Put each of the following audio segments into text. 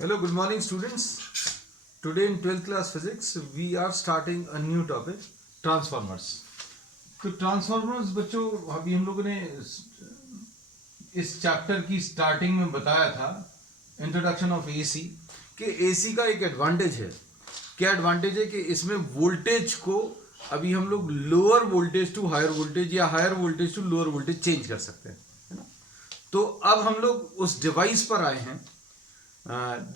Hello, good morning students. Today in 12th class physics we are starting a new topic, transformers. तो transformers बच्चों अभी हम लोगों ने इस चैप्टर की स्टार्टिंग में बताया था इंट्रोडक्शन ऑफ एसी कि एसी का एक एडवांटेज है। क्या एडवांटेज है कि इसमें वोल्टेज को अभी हम लोग lower voltage to higher voltage या higher voltage to lower voltage change कर सकते हैं, है ना। तो अब हम लोग उस डिवाइस पर आए हैं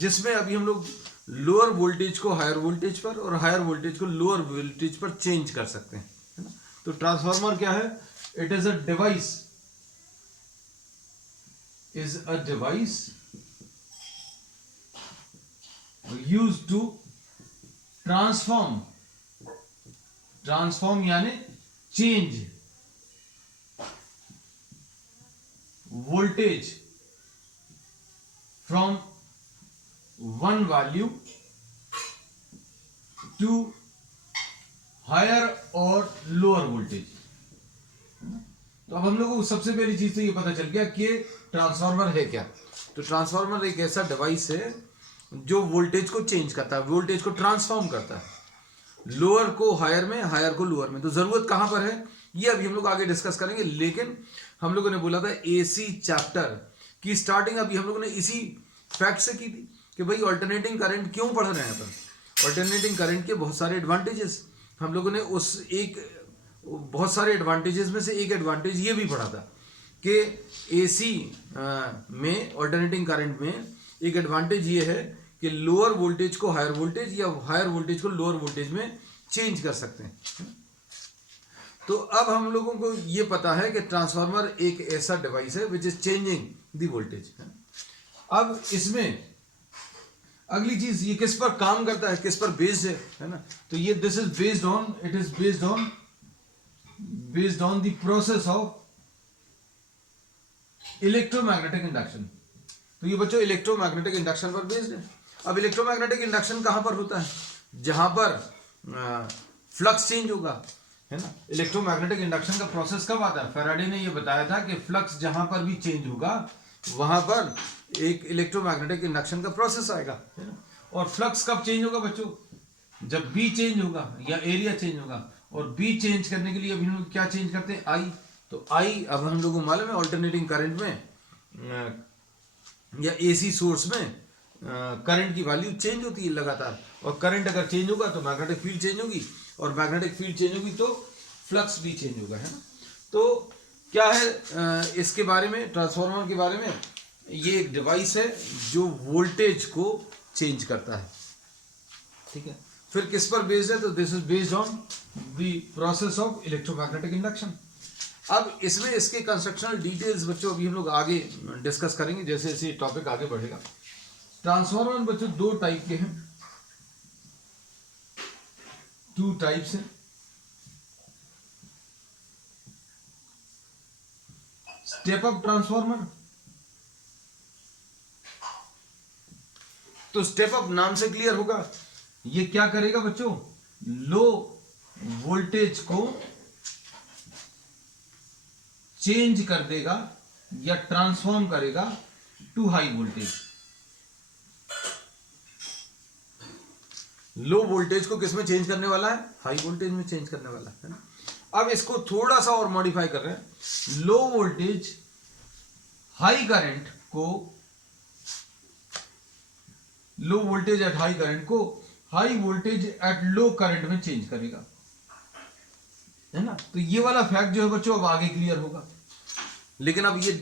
जिसमें अभी हम लोग लोअर वोल्टेज को हायर वोल्टेज पर और हायर वोल्टेज को लोअर वोल्टेज पर चेंज कर सकते हैं, है ना। तो ट्रांसफार्मर क्या है? It is a device used to transform यानी change voltage from one value to higher और lower voltage। तो अब हम लोगों को सबसे पहली चीज तो ये पता चल गया कि ट्रांसफार्मर है क्या। तो ट्रांसफार्मर एक ऐसा डिवाइस है जो वोल्टेज को चेंज करता है, वोल्टेज को ट्रांसफॉर्म करता है, लोअर को हायर में, हायर को लोअर में। तो जरूरत कहां पर है ये अभी हम लोग आगे डिस्कस करेंगे, लेकिन हम लोगों ने बोला था एसी चैप्टर की स्टार्टिंग अभी हम लोगों ने इसी फैक्ट से की थी कि भाई ऑल्टरनेटिंग करंट क्यों पढ़ रहे हैं अपन। ऑल्टरनेटिंग करंट के बहुत सारे एडवांटेजेस हम लोगों ने बहुत सारे एडवांटेजेस में से एक एडवांटेज ये भी पढ़ा था कि एसी में ऑल्टरनेटिंग करंट में एक एडवांटेज ये है कि लोअर वोल्टेज को हायर वोल्टेज या हायर वोल्टेज को लोअर वोल्टेज में चेंज कर सकते हैं। तो अब हम लोगों को ये पता है कि ट्रांसफार्मर एक ऐसा डिवाइस है which is changing the voltage. अब इसमें अगली चीज ये किस पर काम करता है, किस पर बेस्ड है ना। तो ये this is based on the process of electromagnetic induction. तो ये बच्चों इलेक्ट्रोमैग्नेटिक इंडक्शन पर बेस्ड है। अब इलेक्ट्रोमैग्नेटिक इंडक्शन कहां पर होता है? जहां पर फ्लक्स चेंज होगा, है ना। इलेक्ट्रोमैग्नेटिक इंडक्शन का प्रोसेस कब आता है? फैराडे ने ये बताया था कि फ्लक्स जहां पर भी चेंज होगा वहां पर एक इलेक्ट्रोमैग्नेटिक इंडक्शन का प्रोसेस आएगा, है ना। और फ्लक्स कब चेंज होगा बच्चों? जब बी चेंज होगा या एरिया चेंज होगा। और बी चेंज करने के लिए अभी हम लोग क्या चेंज करते हैं? आई। तो आई अब हम लोगों को मालूम है ऑल्टरनेटिंग करंट में या एसी सोर्स में करंट की वैल्यू चेंज होती है लगातार। और करंट अगर चेंज होगा तो मैग्नेटिक फील्ड चेंज होगी, और मैग्नेटिक फील्ड चेंज होगी तो फ्लक्स भी चेंज होगा, है ना। तो क्या है इसके बारे में, ट्रांसफार्मर के बारे में? ये एक डिवाइस है जो वोल्टेज को चेंज करता है, ठीक है। फिर किस पर बेस्ड है? तो this is based on the process of electromagnetic induction. अब इसमें इसके कंस्ट्रक्शनल डिटेल्स बच्चों अभी हम लोग आगे डिस्कस करेंगे जैसे जैसे टॉपिक आगे बढ़ेगा। ट्रांसफार्मर बच्चों दो टाइप के हैं, टू टाइप्स हैं। Step up transformer. तो स्टेप अप नाम से क्लियर होगा, ये क्या करेगा बच्चों? लो वोल्टेज को चेंज कर देगा या ट्रांसफॉर्म करेगा to high voltage. Low voltage को किस में चेंज करने वाला है? हाई वोल्टेज में चेंज करने वाला है ना। अब इसको थोड़ा सा और मॉडिफाई कर रहे हैं। लो वोल्टेज हाई करंट को, low voltage at high current को high voltage at low current में चेंज करेगा, है ना। तो ये वाला फैक्ट जो है बच्चों अब आगे क्लियर होगा। लेकिन अब ये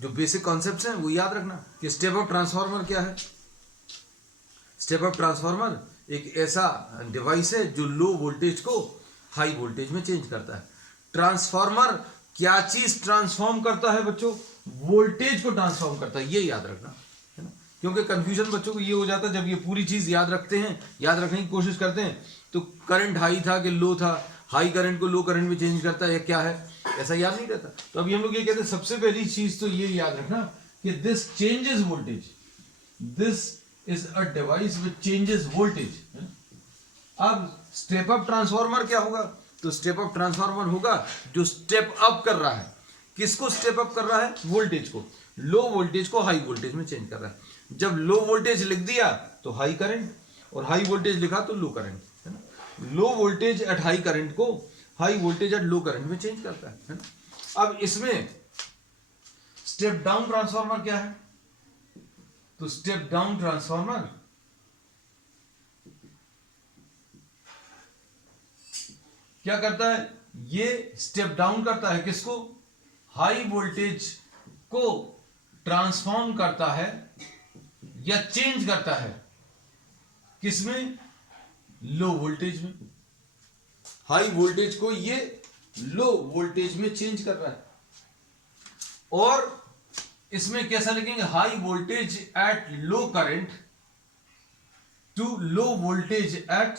जो बेसिक कॉन्सेप्ट्स हैं वो याद रखना कि स्टेप अप ट्रांसफार्मर क्या है। स्टेप अप ट्रांसफार्मर एक ऐसा डिवाइस है जो लो वोल्टेज को हाई वोल्टेज में चेंज करता है। ट्रांसफार्मर क्या चीज ट्रांसफॉर्म करता है बच्चों? वोल्टेज को ट्रांसफॉर्म करता है, ये याद रखना, है ना। क्योंकि कंफ्यूजन बच्चों को ये हो जाता है जब ये पूरी चीज याद रखने की कोशिश करते हैं तो करंट हाई था कि लो था, हाई करंट को लो करंट में चेंज करता है या क्या है, ऐसा याद नहीं रहता। तो अभी हम लोग ये कहते हैं सबसे पहली चीज तो ये याद रखना कि this changes voltage, this is a device which changes voltage. अब स्टेप अप ट्रांसफार्मर क्या होगा? तो स्टेप अप ट्रांसफार्मर होगा जो स्टेप अप कर रहा है। किसको स्टेप अप कर रहा है? वोल्टेज को। लो वोल्टेज को हाई वोल्टेज में चेंज कर रहा है। जब लो वोल्टेज लिख दिया तो हाई करंट, और हाई वोल्टेज लिखा तो लो करंट, है ना। Low voltage at high current को high voltage at low current में चेंज करता है ना। अब इसमें स्टेप डाउन ट्रांसफार्मर क्या है, तो स्टेप डाउन ट्रांसफार्मर क्या करता है, ये स्टेप डाउन करता है किसको, हाई वोल्टेज को ट्रांसफॉर्म करता है या चेंज करता है किसमें, लो वोल्टेज में। हाई वोल्टेज को ये लो वोल्टेज में चेंज कर रहा है। और इसमें कैसा लिखेंगे, high voltage at low current to low voltage at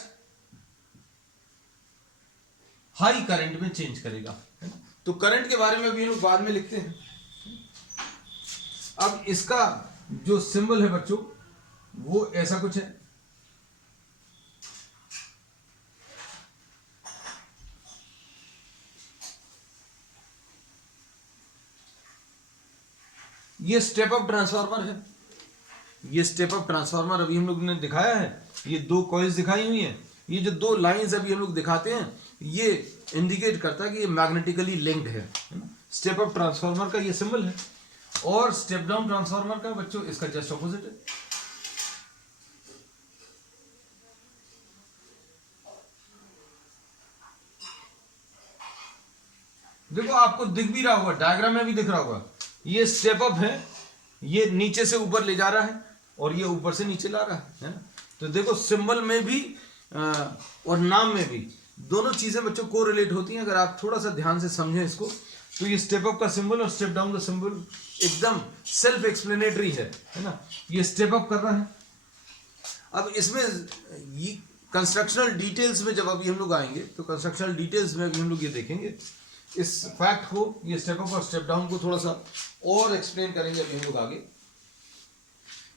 high current में चेंज करेगा, है ना। तो करंट के बारे में भी हम लोग बाद में लिखते हैं। अब इसका जो सिंबल है बच्चों वो ऐसा कुछ है, ये स्टेप अप ट्रांसफार्मर है। ये स्टेप अप ट्रांसफार्मर अभी हम लोग ने दिखाया है, ये दो कॉइल्स दिखाई हुई हैं, ये जो दो लाइंस अभी हम लोग दिखाते हैं ये इंडिकेट करता है कि ये मैग्नेटिकली लिंक्ड है ना। स्टेप अप ट्रांसफार्मर का ये सिंबल है, और स्टेप डाउन ट्रांसफार्मर का बच्चों इसका जस्ट ऑपोजिट है। देखो आपको दिख भी रहा होगा, डायग्राम में भी दिख रहा होगा, ये स्टेप अप है, ये नीचे से ऊपर ले जा रहा है और ये ऊपर से नीचे ला रहा है ना। तो देखो सिंबल में भी और नाम में भी दोनों चीजें बच्चों को रिलेट होती हैं। अगर आप थोड़ा सा ध्यान से समझें इसको, तो ये स्टेप अप का सिंबल और स्टेप डाउन का सिंबल एकदम सेल्फ एक्सप्लेनेटरी है ना। ये स्टेप अप कर रहा है। अब इसमें ये कंस्ट्रक्शनल डिटेल्स में जब अभी हम लोग आएंगे तो कंस्ट्रक्शनल डिटेल्स में अभी हम लोग ये देखेंगे इस फैक्ट को, ये स्टेप अप और स्टेप डाउन को थोड़ा सा और एक्सप्लेन करेंगे अभी हम लोग आगे।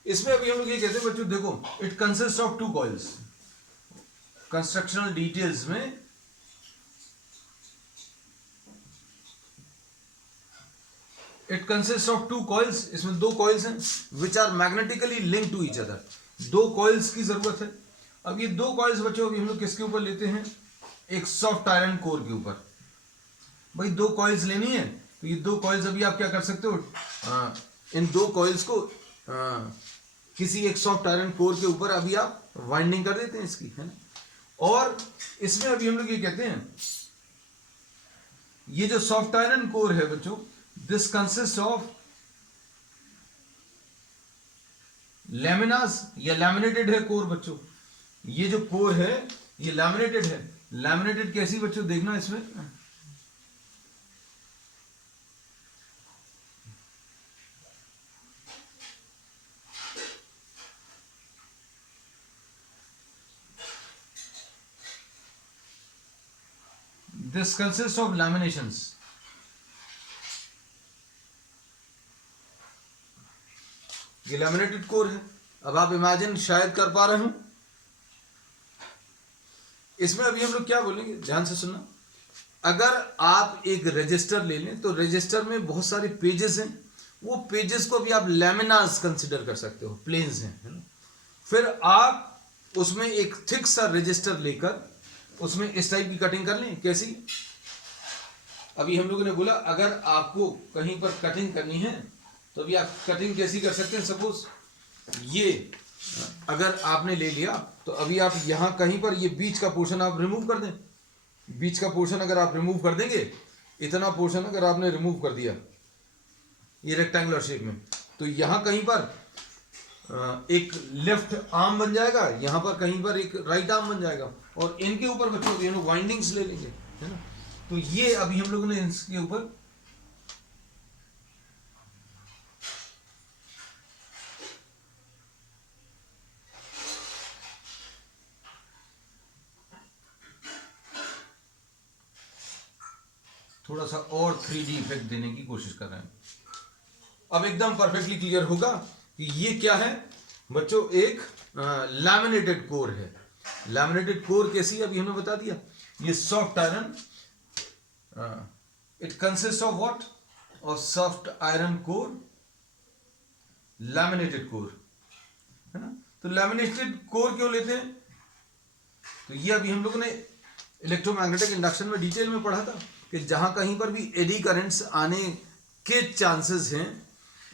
इसमें अभी हम लोग ये कहते हैं बच्चों, देखो it consist of two coils. Constructional details में it consist of two coils, इसमें दो कॉइल्स हैं which are magnetically link to each other. दो कॉइल्स की जरूरत है। अब ये दो कॉइल्स बच्चों अभी हम लोग किसके ऊपर लेते हैं, एक सॉफ्ट आयरन कोर के ऊपर। भाई दो कॉइल्स लेनी है तो ये दो कॉइल्स अभी आप क्या कर सकते हो, इन दो कॉइल्स को किसी एक सॉफ्ट आयरन कोर के ऊपर अभी आप वाइंडिंग कर देते हैं इसकी, है ना। और इसमें अभी हम लोग ये कहते हैं, ये जो सॉफ्ट आयरन कोर है बच्चों, दिस कंसिस्ट ऑफ लैमिनास या लैमिनेटेड है कोर बच्चों। ये जो कोर है ये लैमिनेटेड है। लैमिनेटेड कैसी बच्चों, देखना इसमें this consists of laminations। ये लैमिनेटेड कोर है। अब आप इमेजिन शायद कर पा रहे हो, इसमें अभी हम लोग क्या बोलेंगे, ध्यान से सुनना। अगर आप एक रजिस्टर ले लें तो रजिस्टर में बहुत सारे पेजेस हैं, वो पेजेस को भी आप लैमिनास कंसिडर कर सकते हो, प्लेन्स हैं, है ना। फिर आप उसमें एक थिक सा रजिस्टर लेकर उसमें इस टाइप की कटिंग कर लें। कैसी, अभी हम लोगों ने बोला अगर आपको कहीं पर कटिंग करनी है तो अभी आप कटिंग कैसी कर सकते हैं। सपोज ये अगर आपने ले लिया तो अभी आप यहाँ कहीं पर ये बीच का पोर्शन आप रिमूव कर दें। बीच का पोर्शन अगर आप रिमूव कर देंगे, इतना पोर्शन अगर आपने रिमूव कर दिया ये रेक्टेंगुलर शेप में, तो यहाँ कहीं पर एक लेफ्ट आर्म बन जाएगा, यहाँ पर कहीं पर एक राइट आर्म बन जाएगा, और इनके ऊपर बच्चों ये लोग वाइंडिंग्स ले लेंगे, है ना। तो ये अभी हम लोगों ने इसके ऊपर थोड़ा सा और 3D इफेक्ट देने की कोशिश कर रहे हैं। अब एकदम परफेक्टली क्लियर होगा कि ये क्या है बच्चों, एक लैमिनेटेड कोर है। लैमिनेटेड कोर कैसी, अभी हमने बता दिया। ये soft iron, it consist of what, और soft iron core laminated core, है ना। तो लैमिनेटेड कोर क्यों लेते हैं? तो ये अभी हम लोगों ने इलेक्ट्रोमैग्नेटिक इंडक्शन में डिटेल में पढ़ा था कि जहां कहीं पर भी एडी करंट्स आने के चांसेस हैं,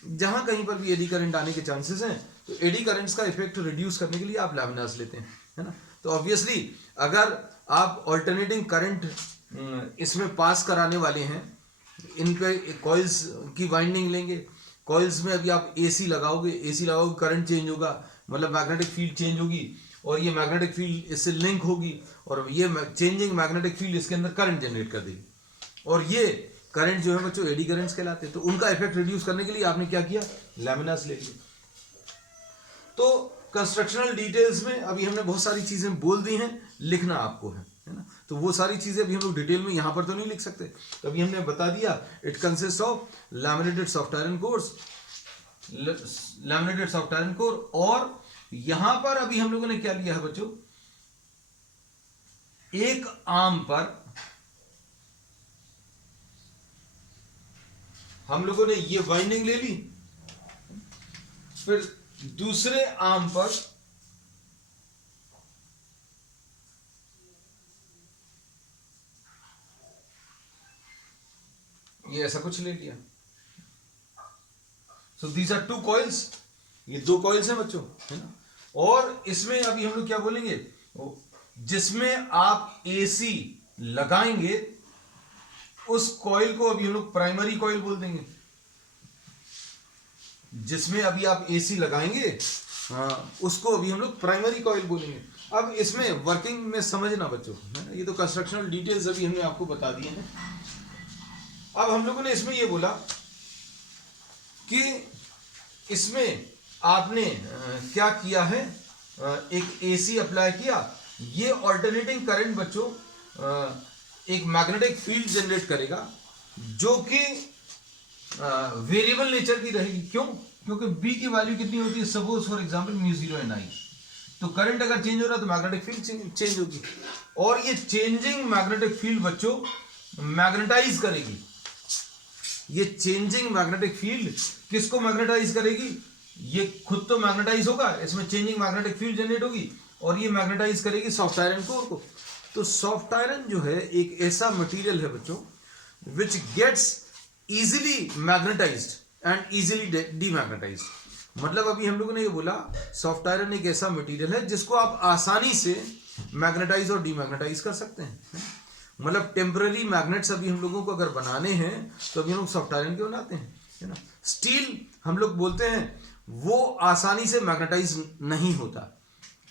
जहां कहीं पर भी एडी करंट आने के चांसेस हैं, तो एडी करंट्स का इफेक्ट रिड्यूस करने के लिए आप लैमिनास लेते हैं, है ना। तो ऑब्वियसली अगर आप ऑल्टरनेटिंग करंट इसमें पास कराने वाले हैं, इन पे कॉइल्स की वाइंडिंग लेंगे, कॉइल्स में अभी आप एसी लगाओगे, करंट चेंज होगा, मतलब मैग्नेटिक फील्ड चेंज होगी, और ये मैग्नेटिक फील्ड इससे लिंक होगी, और ये चेंजिंग मैग्नेटिक फील्ड इसके अंदर करंट जनरेट कर देगी, और ये करंट जो है बच्चों एडी करंट्स कहलाते हैं। तो उनका इफेक्ट रिड्यूस करने के लिए आपने क्या किया? लैमिनास ले लिया। तो कंस्ट्रक्शनल डिटेल्स में अभी हमने बहुत सारी चीजें बोल दी हैं, लिखना आपको है ना। तो वो सारी चीजें अभी हम लोग डिटेल में यहां पर तो नहीं लिख सकते, तो अभी हमने बता दिया it consist of laminated soft iron course, laminated soft iron core. और यहां पर अभी हम लोगों ने क्या लिया है बच्चों? एक आर्म पर हम लोगों ने ये वाइंडिंग ले ली, फिर दूसरे आर्म पर ये ऐसा कुछ ले लिया। So these are two coils, ये दो कॉइल्स हैं बच्चों, है ना। और इसमें अभी हम लोग क्या बोलेंगे? जिसमें आप एसी लगाएंगे उस कॉइल को अभी हम लोग प्राइमरी कॉइल बोल देंगे। जिसमें अभी आप एसी लगाएंगे उसको अभी हम लोग प्राइमरी कॉइल बोलेंगे। अब इसमें वर्किंग में समझना बच्चों, है ना, ये तो कंस्ट्रक्शनल डिटेल्स अभी हमने आपको बता दिए हैं। अब हम लोगों ने इसमें ये बोला कि इसमें आपने क्या किया है, एक एसी अप्लाई किया, ये ऑल्टरनेटिंग करंट बच्चों एक मैग्नेटिक फील्ड जनरेट करेगा जो कि वेरिएबल नेचर की रहेगी। क्यों? क्योंकि बी की वैल्यू कितनी होती है? Suppose for example mu 0 and I. तो करंट अगर चेंज हो रहा है तो मैग्नेटिक फील्ड चेंज होगी, और ये चेंजिंग मैग्नेटिक फील्ड बच्चों मैग्नेटाइज करेगी। ये चेंजिंग मैग्नेटिक फील्ड किसको मैग्नेटाइज करेगी? ये खुद तो मैग्नेटाइज होगा, इसमें चेंजिंग मैग्नेटिक फील्ड जनरेट होगी, और ये मैग्नेटाइज करेगी सॉफ्ट आयरन कोर को। तो सॉफ्ट आयरन जो है एक ऐसा मटेरियल है बच्चों which gets easily magnetised and easily demagnetised. मतलब अभी हम लोगों ने ये बोला सॉफ्ट आयरन एक ऐसा मटेरियल है जिसको आप आसानी से मैग्नेटाइज और डीमैग्नेटाइज कर सकते हैं। मतलब टेम्पररी मैग्नेट्स अभी हम लोगों को अगर बनाने हैं तो अभी हम लोग सॉफ्ट आयरन के बनाते हैं, है ना। स्टील हम लोग बोलते हैं वो आसानी से मैग्नेटाइज नहीं होता,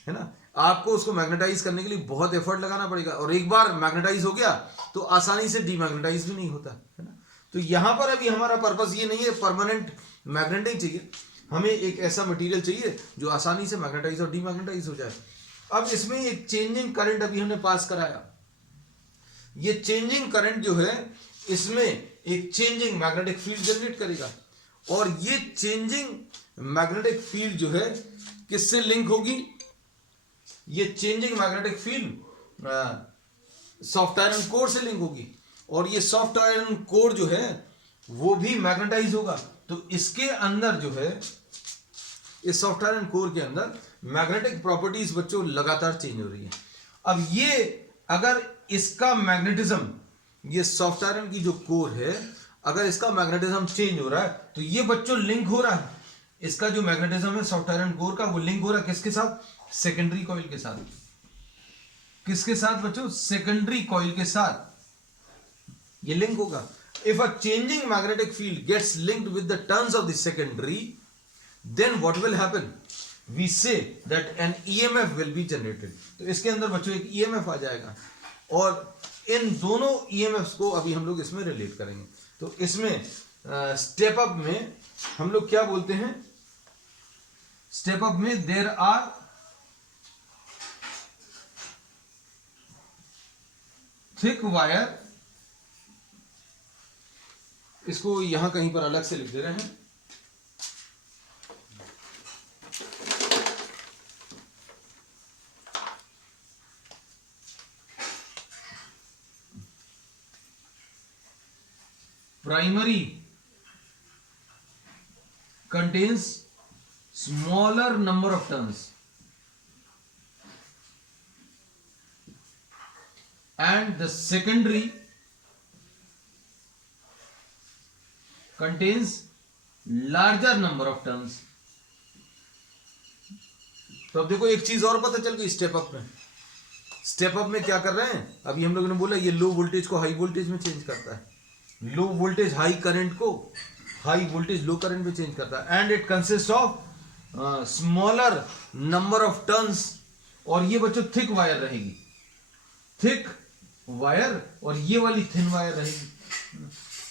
है ना। आपको उसको मैग्नेटाइज करने के लिए बहुत एफर्ट लगाना पड़ेगा, और एक बार मैग्नेटाइज हो गया तो आसानी से डीमैग्नेटाइज भी नहीं होता, है ना। तो यहां पर अभी हमारा पर्पस ये नहीं है परमानेंट मैग्नेटिंग चाहिए, हमें एक ऐसा मटेरियल चाहिए जो आसानी से मैग्नेटाइज और डीमैग्नेटाइज हो जाए। अब इसमें एक चेंजिंग करंट अभी हमने पास कराया, ये चेंजिंग करंट जो है इसमें एक चेंजिंग मैग्नेटिक फील्ड जनरेट करेगा, और ये चेंजिंग मैग्नेटिक फील्ड जो है किससे लिंक होगी? ये changing magnetic field soft iron core से लिंक होगी, और ये सॉफ्ट आयरन कोर जो है वो भी मैग्नेटाइज होगा। तो इसके अंदर जो है इस सॉफ्ट आयरन कोर के अंदर मैग्नेटिक प्रॉपर्टीज बच्चों लगातार चेंज हो रही है। अब ये अगर इसका मैग्नेटिज्म, ये सॉफ्ट आयरन की जो कोर है, अगर इसका मैग्नेटिज्म चेंज हो रहा है तो ये बच्चों लिंक हो रहा है, इसका जो मैग्नेटिज्म है सॉफ्ट आयरन कोर का वो लिंक हो रहा है किसके साथ? सेकेंडरी कॉइल के साथ। किसके साथ बच्चों? सेकेंडरी कॉइल के साथ ये लिंक होगा। If a changing magnetic field gets linked with the turns of the secondary, then what will happen? We say that an EMF will be generated. तो इसके अंदर बच्चों एक EMF आ जाएगा, और इन दोनों EMFs को अभी हम लोग इसमें रिलेट करेंगे। तो इसमें स्टेप अप में हम लोग क्या बोलते हैं? स्टेप अप में देयर आर थिक वायर, इसको यहां कहीं पर अलग से लिख दे रहे हैं, primary contains smaller number of turns and the secondary contains larger number of turns. तो अब देखो एक चीज और पता चल गई स्टेप अप में. स्टेप अप में क्या कर रहे हैं, अभी हम लोगों ने बोला ये लो वोल्टेज को हाई वोल्टेज में चेंज करता है, लो वोल्टेज हाई करंट को हाई वोल्टेज लो करंट में चेंज करता है. And it consist of smaller number of turns. और ये बच्चों थिक वायर रहेगी, थिक वायर, और ये वाली थिन वायर रहेगी.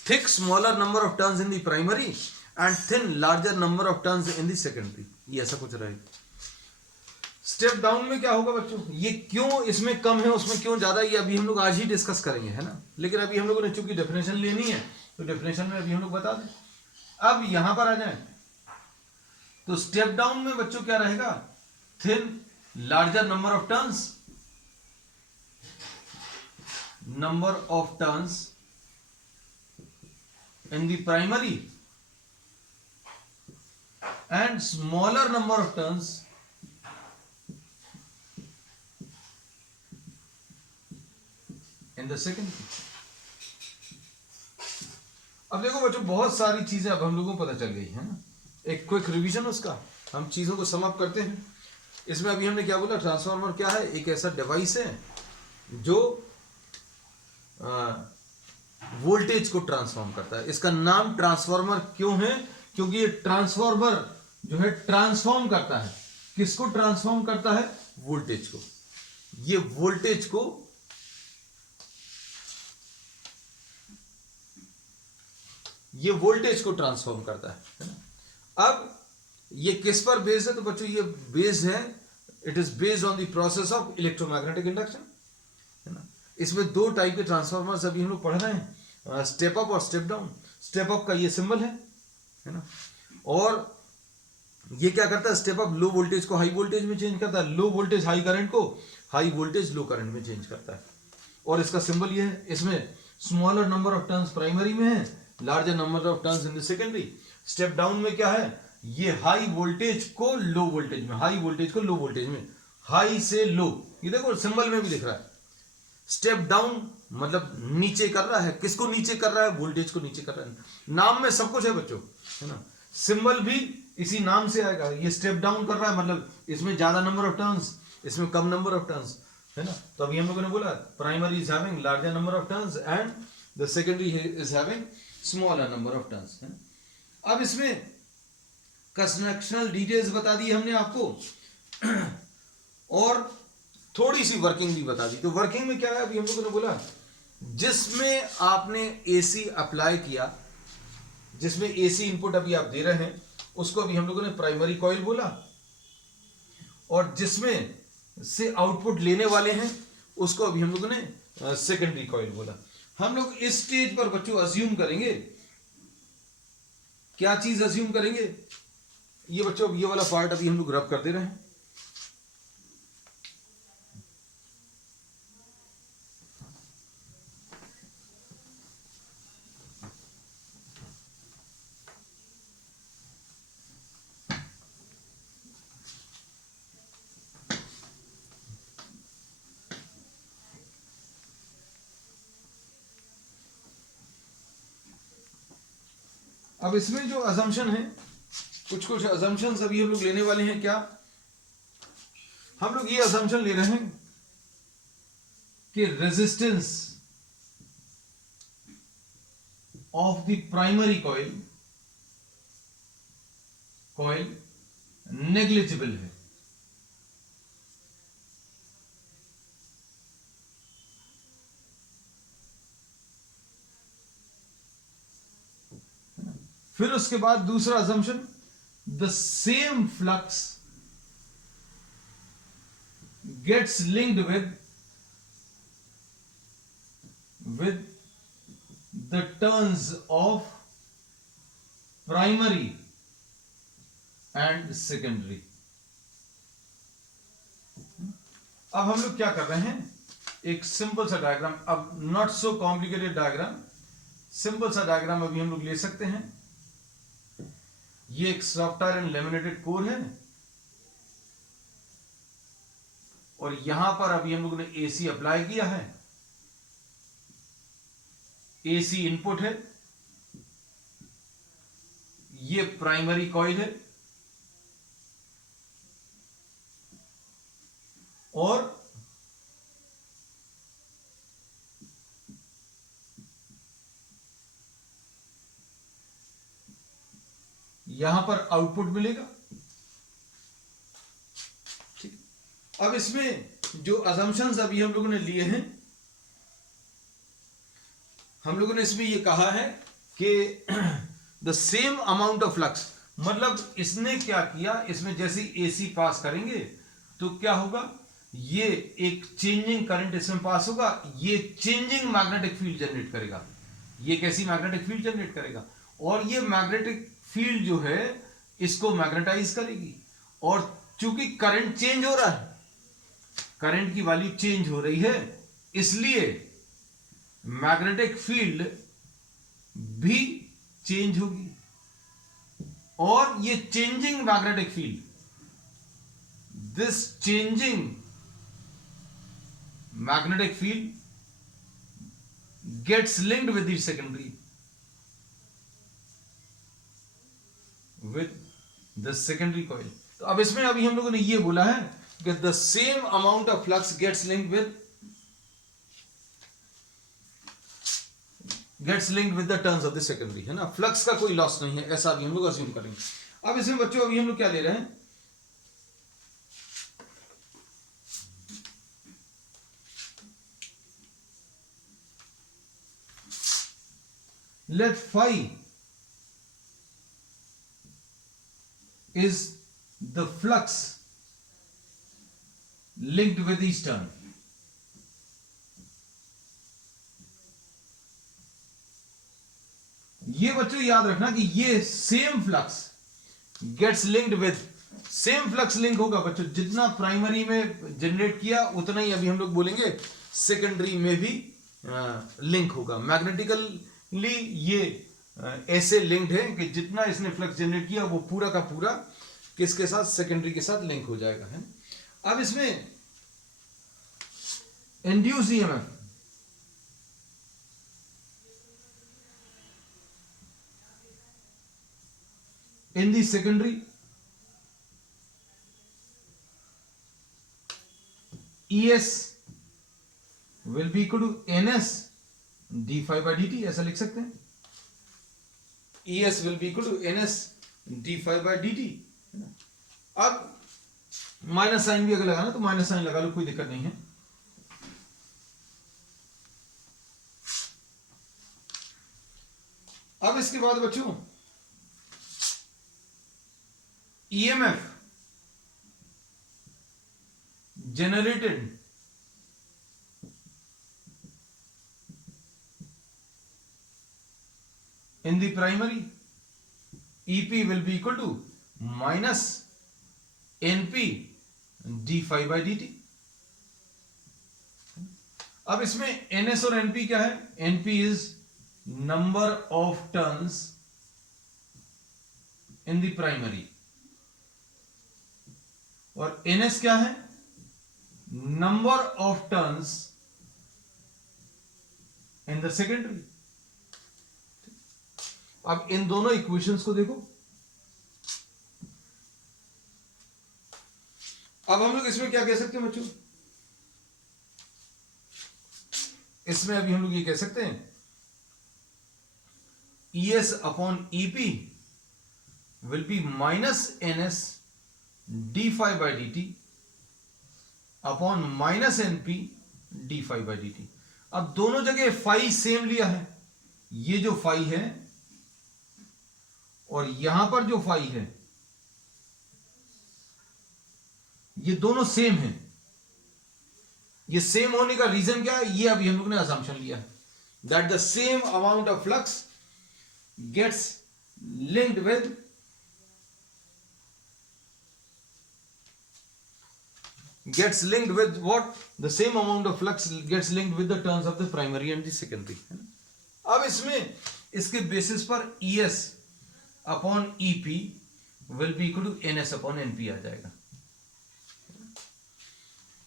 Thick smaller number of turns in the primary and thin larger number of turns in the secondary. ये ऐसा कुछ रहेगा. स्टेप डाउन में क्या होगा बच्चों, ये क्यों इसमें कम है उसमें क्यों ज्यादा, ये अभी हम लोग आज ही डिस्कस करेंगे, है ना. लेकिन अभी हम लोगों ने चूंकि डेफिनेशन लेनी है तो डेफिनेशन में अभी हम लोग बता दें. अब यहां पर आ जाए तो स्टेप डाउन में बच्चों क्या रहेगा, thin larger number of turns, number of turns in the primary and smaller number of turns in the secondary. अब देखो बच्चों बहुत सारी चीजें अब हम लोगों को पता चल गई है ना. एक क्विक रिवीजन उसका, हम चीजों को सम अप करते हैं. इसमें अभी हमने क्या बोला, ट्रांसफार्मर क्या है, एक ऐसा डिवाइस है जो वोल्टेज को ट्रांसफॉर्म करता है. इसका नाम ट्रांसफार्मर क्यों है, क्योंकि ये ट्रांसफार्मर जो है ट्रांसफॉर्म करता है. किसको ट्रांसफॉर्म करता है, वोल्टेज को. ये वोल्टेज को ट्रांसफॉर्म करता है ना. अब ये किस पर बेस्ड है, तो बच्चों ये बेस्ड है, it is based on the process of electromagnetic induction, है ना. इसमें दो टाइप के ट्रांसफार्मर्स अभी हम लोग पढ़ रहे हैं, स्टेप अप और स्टेप डाउन. स्टेप अप का ये सिंबल है ना. और ये क्या करता है, स्टेप अप लो वोल्टेज को हाई वोल्टेज में चेंज करता है, लो वोल्टेज हाई करंट को हाई वोल्टेज लो करंट में चेंज करता है. और इसका सिंबल ये है, इसमें smaller number of turns primary में है, larger number of turns in the secondary. Step down में क्या है, ये हाई वोल्टेज को लो वोल्टेज में, हाई वोल्टेज को लो वोल्टेज में, हाई से लो. ये देखो सिंबल में भी दिख रहा है. स्टेप डाउन मतलब नीचे कर रहा है, किसको नीचे कर रहा है, वोल्टेज को नीचे कर रहा है. नाम में सब कुछ है बच्चों, है ना. सिंबल भी इसी नाम से आएगा. ये स्टेप डाउन कर रहा है मतलब इसमें ज्यादा नंबर ऑफ टर्न्स, इसमें कम नंबर ऑफ टर्न्स, है ना. तो अभी हम लोगों ने बोला primary is having larger number of turns and the secondary is having smaller number of turns, है ना. अब इसमें कंस्ट्रक्शनल डिटेल्स बता दी हमने आपको और थोड़ी सी वर्किंग भी बता दी. तो वर्किंग में क्या है, अभी हम लोगों ने बोला जिसमें आपने एसी अप्लाई किया, जिसमें एसी इनपुट अभी आप दे रहे हैं, उसको अभी हम लोगों ने प्राइमरी कॉइल बोला. और जिसमें से आउटपुट लेने वाले हैं उसको अभी हम लोगों ने सेकेंडरी कॉइल बोला. हम लोग इस स्टेज पर बच्चों अज्यूम करेंगे, क्या चीज अज्यूम करेंगे, ये बच्चों अब ये वाला पार्ट अभी हम लोग रब कर दे रहे हैं. अब इसमें जो अजम्पशन है, कुछ अजम्पशंस अभी हम लोग लेने वाले हैं. क्या हम लोग ये अजम्पशन ले रहे हैं कि resistance of the primary coil negligible है. फिर उसके बाद दूसरा assumption, the same flux gets linked with the turns of primary and secondary. अब हम लोग क्या कर रहे हैं, एक सिंपल सा डायग्राम, अब not so complicated diagram, simple सा डायग्राम अभी हम लोग ले सकते हैं. ये एक सॉफ्ट आयरन लेमिनेटेड कोर है और यहां पर अभी हम लोगों ने एसी अप्लाई किया है, एसी इनपुट है, ये प्राइमरी कॉइल है और यहां पर आउटपुट मिलेगा। ठीक, अब इसमें जो अजम्पशंस अभी हम लोगों ने लिए हैं, हम लोगों ने इसमें ये कहा है कि the same amount of flux, मतलब इसने क्या किया, इसमें जैसे एसी पास करेंगे तो क्या होगा, ये एक चेंजिंग करंट इसमें पास होगा, ये चेंजिंग मैग्नेटिक फील्ड जनरेट करेगा, ये कैसी मैग्नेटिक फील्ड जनरेट करेगा, और ये मैग्नेटिक फील्ड जो है इसको मैग्नेटाइज करेगी। और चूंकि करंट चेंज हो रहा है, करंट की वैल्यू चेंज हो रही है, इसलिए मैग्नेटिक फील्ड भी चेंज होगी। और ये changing magnetic field, this changing magnetic field gets linked with the secondary, with the secondary coil. तो अब इसमें अभी हम लोगों ने ये बोला है कि the same amount of flux gets linked with the turns of the secondary, है ना, फ्लक्स का कोई लॉस नहीं है, ऐसा अभी हम लोग अज्यूम करेंगे। अब इसमें बच्चों अभी हम लोग क्या ले रहे हैं, let phi is the flux linked with each turn। ये बच्चों याद रखना कि ये same flux gets linked with, same flux link होगा बच्चों, जितना प्राइमरी में जनरेट किया उतना ही अभी हम लोग बोलेंगे सेकेंडरी में भी लिंक होगा। मैग्नेटिकली ये ऐसे लिंक्ड है कि जितना इसने फ्लक्स जनरेट किया वो पूरा का पूरा किसके साथ, सेकेंडरी के साथ लिंक हो जाएगा, है। अब इसमें induce EMF, in the secondary ES will be equal to NS d∅dt, ऐसा लिख सकते हैं, ES will be equal to NS d∅dt। अब माइनस साइन भी अगर लगाना तो माइनस साइन लगा लो, कोई दिक्कत नहीं है। अब इसके बाद बच्चों EMF generated in the primary EP will be equal to minus NP d∅dt। अब इसमें NS और NP क्या है, NP is number of turns in the primary और NS क्या है, number of turns in the secondary। अब इन दोनों इक्वेशंस को देखो, अब हम लोग इसमें क्या कह सकते हैं बच्चों, इसमें अभी हम लोग ये कह सकते हैं ES upon EP will B minus NS d∅dt upon minus NP d∅dt। अब दोनों जगह फाई सेम लिया है, ये जो फाई है और यहां पर जो फाई है ये दोनों सेम है। ये सेम होने का रीजन क्या है, ये अभी हम लोग ने असम्पशन लिया है that the same amount of flux gets linked with what, the same amount of flux gets linked with the turns of the primary and the secondary। अब इसमें इसके बेसिस पर ES upon EP will be equal to NS upon NP आ जाएगा।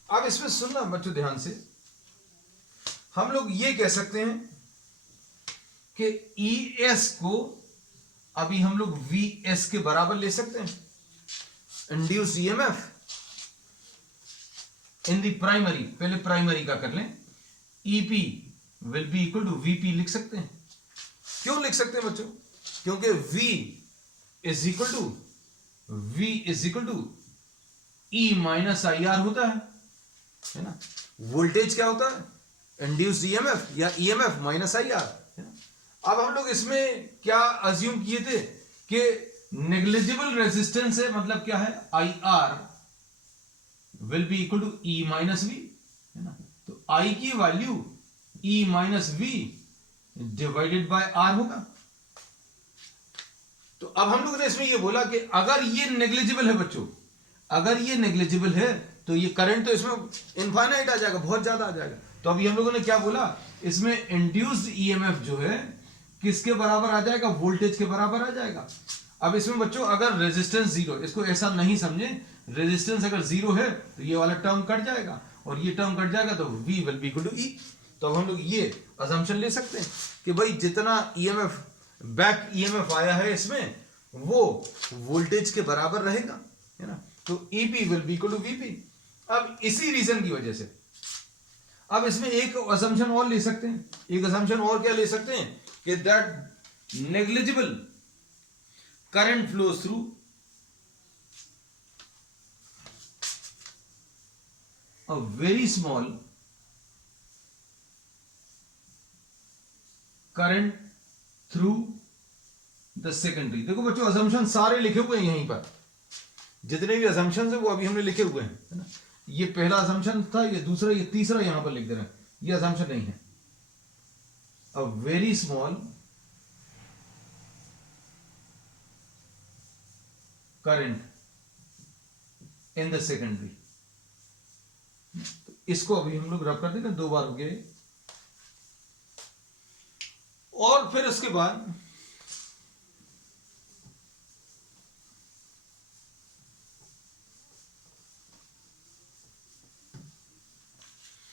अब इसमें सुनना बच्चों ध्यान से, हम लोग ये कह सकते हैं कि ES को अभी हम लोग VS के बराबर ले सकते हैं, induce EMF in the primary, पहले प्राइमरी का कर लें, EP will be equal to VP लिख सकते हैं। क्यों लिख सकते हैं बच्चों? क्योंकि V is equal to E minus IR होता है ना। वोल्टेज क्या होता है? इंड्यूस EMF या EMF माइनस IR, है ना। अब हम लोग इसमें क्या अज्यूम किए थे कि नेग्लिजिबल रेजिस्टेंस है, मतलब क्या है, IR will be equal to E minus V, है ना। तो I की value E minus V divided by R होगा। तो अब हम लोगों ने इसमें ये बोला कि अगर ये नेग्लिजिबल है बच्चों, अगर ये नेग्लिजिबल है तो ये करंट तो इसमें इनफाइनाइट आ जाएगा, बहुत ज्यादा आ जाएगा। तो अभी हम लोगों ने क्या बोला, इसमें इंड्यूस्ड EMF जो है किसके बराबर आ जाएगा? वोल्टेज के बराबर आ जाएगा। अब इसमें बच्चों अगर रेजिस्टेंस जीरो, इसको ऐसा नहीं समझे, रेजिस्टेंस अगर जीरो है तो ये वाला टर्म कट जाएगा और ये टर्म कट जाएगा तो V will be equal to E। तो अब हम लोग ये असम्पशन ले सकते हैं कि भाई जितना EMF बैक EMF आया है इसमें वो वोल्टेज के बराबर रहेगा, है ना। तो EP will be equal to VP। अब इसी रीजन की वजह से अब इसमें एक असम्पशन और ले सकते हैं, एक असम्पशन और क्या ले सकते हैं कि that negligible current flows through a very small current through the secondary। देखो बच्चों असम्पशन सारे लिखे हुए हैं यहीं पर, जितने भी असम्पशन है वो अभी हमने लिखे हुए हैं, है ना। ये पहला असम्पशन था, ये दूसरा, ये तीसरा यहां पर लिख दे रहे हैं, ये असम्पशन नहीं है। a very small current in the secondary। इसको अभी हम लोग रब कर देंगे, 2 बार हो गए। और फिर उसके बाद